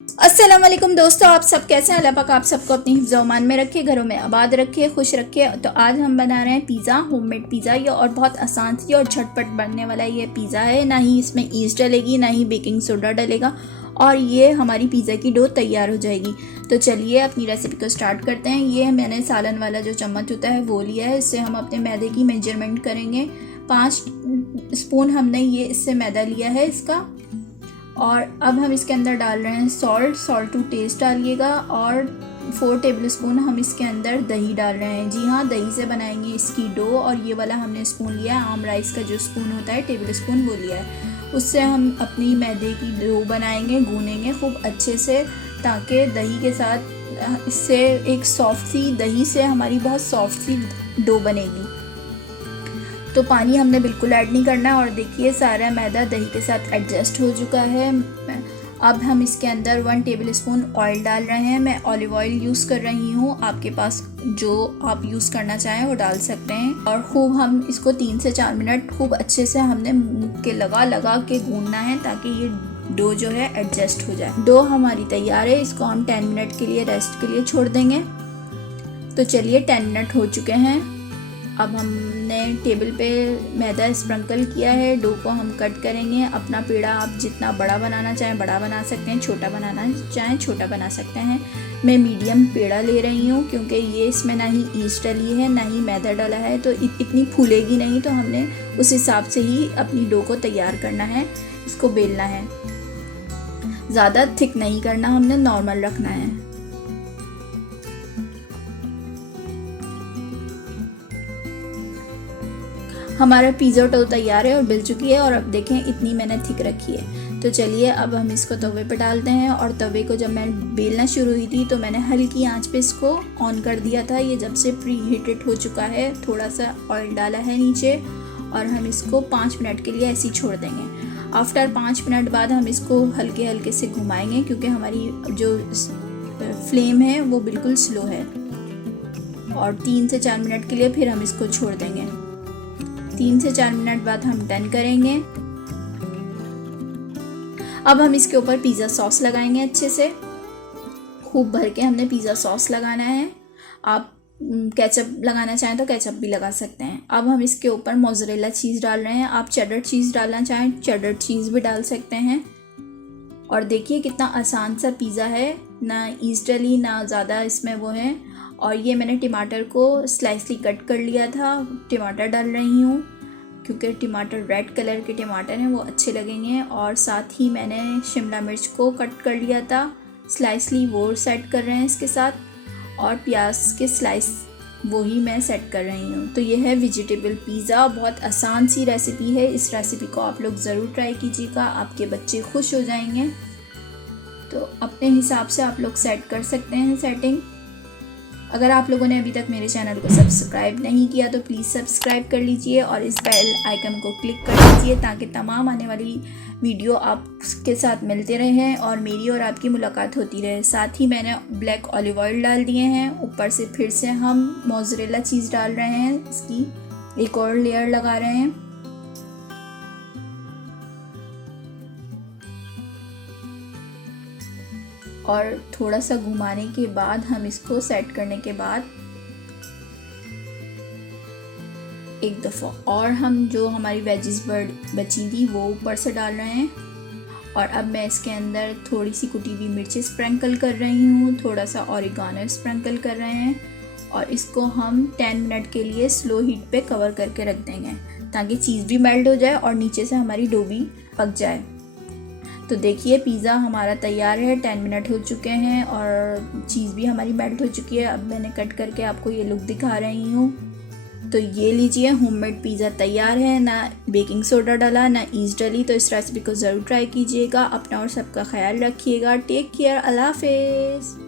अस्सलाम वालेकुम दोस्तों, आप सब कैसे हैं। अल्लाह पाक आप सबको अपनी हिफ्ज़-ओ-अमान में रखे, घरों में आबाद रखे, खुश रखे। तो आज हम बना रहे हैं पिज़्ज़ा, होममेड पिज़्ज़ा। ये और बहुत आसान सी और झटपट बनने वाला ये पिज़्ज़ा है। ना ही इसमें ईस्ट डलेगी, ना ही बेकिंग सोडा डलेगा, और ये हमारी पिज़्ज़ा की डो तैयार हो जाएगी। तो चलिए अपनी रेसिपी को स्टार्ट करते हैं। ये मैंने सालन वाला जो चम्मच होता है वो लिया है। इससे हम अपने मैदे की मेजरमेंट करेंगे। 5 स्पून हमने ये इससे मैदा लिया है इसका। और अब हम इसके अंदर डाल रहे हैं सॉल्ट टू टेस्ट डालिएगा। और 4 टेबलस्पून हम इसके अंदर दही डाल रहे हैं। जी हाँ, दही से बनाएंगे इसकी डो। और ये वाला हमने स्पून लिया है, आम राइस का जो स्पून होता है, टेबल स्पून, वो लिया है। उससे हम अपनी मैदे की डो बनाएंगे, गूनेंगे खूब अच्छे से, ताकि दही के साथ इससे एक सॉफ्ट सी, दही से हमारी बहुत सॉफ्ट सी डो बनेगी। तो पानी हमने बिल्कुल ऐड नहीं करना है। और देखिए सारा मैदा दही के साथ एडजस्ट हो चुका है। अब हम इसके अंदर 1 टेबलस्पून ऑयल डाल रहे हैं। मैं ऑलिव ऑयल यूज़ कर रही हूँ, आपके पास जो आप यूज़ करना चाहें वो डाल सकते हैं। और खूब हम इसको 3 से 4 मिनट खूब अच्छे से हमने मुँह के लगा के गूंदना है, ताकि ये डो जो है एडजस्ट हो जाए। डो हमारी तैयार है। इसको हम 10 मिनट के लिए रेस्ट के लिए छोड़ देंगे। तो चलिए 10 मिनट हो चुके हैं। अब हमने टेबल पे मैदा स्प्रिंकल किया है। डो को हम कट करेंगे। अपना पेड़ा आप जितना बड़ा बनाना चाहें बड़ा बना सकते हैं, छोटा बनाना चाहें छोटा बना सकते हैं। मैं मीडियम पेड़ा ले रही हूँ, क्योंकि ये इसमें ना ही ईस्ट डली है ना ही मैदा डला है, तो इतनी फूलेगी नहीं। तो हमने उस हिसाब से ही अपनी डो को तैयार करना है। इसको बेलना है, ज़्यादा थिक नहीं करना, हमने नॉर्मल रखना है। हमारा पिज़्ज़ा डो तैयार है और बिल चुकी है। और अब देखें इतनी मैंने थिक रखी है। तो चलिए अब हम इसको तवे पे डालते हैं। और तवे को जब मैं बेलना शुरू हुई थी तो मैंने हल्की आंच पे इसको ऑन कर दिया था। ये जब से प्री हीटेड हो चुका है, थोड़ा सा ऑयल डाला है नीचे, और हम इसको 5 मिनट के लिए ऐसे ही छोड़ देंगे। आफ्टर 5 मिनट बाद हम इसको हल्के हल्के से घुमाएंगे, क्योंकि हमारी जो फ्लेम है वो बिल्कुल स्लो है। और 3 से 4 मिनट के लिए फिर हम इसको छोड़ देंगे। 3 से 4 मिनट बाद हम डन करेंगे। अब हम इसके ऊपर पिज़्ज़ा सॉस लगाएंगे अच्छे से। खूब भर के हमने पिज़्ज़ा सॉस लगाना है। आप केचप लगाना चाहें तो केचप भी लगा सकते हैं। अब हम इसके ऊपर मोज़रेला चीज़ डाल रहे हैं। आप चेडर चीज़ डालना चाहें चेडर चीज़ भी डाल सकते हैं। और देखिए कितना आसान सा पिज़्ज़ा है, ना ईस्ट डली ना ज़्यादा इसमें वो है। और ये मैंने टमाटर को स्लाइसली कट कर लिया था। टमाटर डाल रही हूँ, क्योंकि टमाटर रेड कलर के टमाटर हैं, वो अच्छे लगेंगे। और साथ ही मैंने शिमला मिर्च को कट कर लिया था स्लाइसली, वो सेट कर रहे हैं इसके साथ। और प्याज के स्लाइस वो ही मैं सेट कर रही हूँ। तो ये है वेजिटेबल पिज़्ज़ा। बहुत आसान सी रेसिपी है। इस रेसिपी को आप लोग ज़रूर ट्राई कीजिएगा, आपके बच्चे खुश हो जाएंगे। तो अपने हिसाब से आप लोग सेट कर सकते हैं सेटिंग। अगर आप लोगों ने अभी तक मेरे चैनल को सब्सक्राइब नहीं किया तो प्लीज़ सब्सक्राइब कर लीजिए और इस बेल आइकन को क्लिक कर लीजिए, ताकि तमाम आने वाली वीडियो आपके साथ मिलते रहें और मेरी और आपकी मुलाकात होती रहे। साथ ही मैंने ब्लैक ऑलिव ऑयल डाल दिए हैं। ऊपर से फिर से हम मोज़रेला चीज़ डाल रहे हैं, इसकी एक और लेयर लगा रहे हैं। और थोड़ा सा घुमाने के बाद हम इसको सेट करने के बाद एक दफ़ा और हम जो हमारी वेजिस बची थी वो ऊपर से डाल रहे हैं। और अब मैं इसके अंदर थोड़ी सी कुटी हुई मिर्ची स्प्रिंकल कर रही हूँ, थोड़ा सा ऑरिगानो स्प्रिंकल कर रहे हैं। और इसको हम 10 मिनट के लिए स्लो हीट पे कवर करके रख देंगे, ताकि चीज़ भी मेल्ट हो जाए और नीचे से हमारी डो भी पक जाए। तो देखिए पिज़्ज़ा हमारा तैयार है। 10 मिनट हो चुके हैं और चीज़ भी हमारी मेल्ट हो चुकी है। अब मैंने कट करके आपको ये लुक दिखा रही हूँ। तो ये लीजिए, होममेड पिज़्ज़ा तैयार है। ना बेकिंग सोडा डाला ना ईस्ट डली। तो इस रेसिपी को ज़रूर ट्राई कीजिएगा। अपना और सबका ख्याल रखिएगा। टेक केयर, अल्लाह हाफिज़।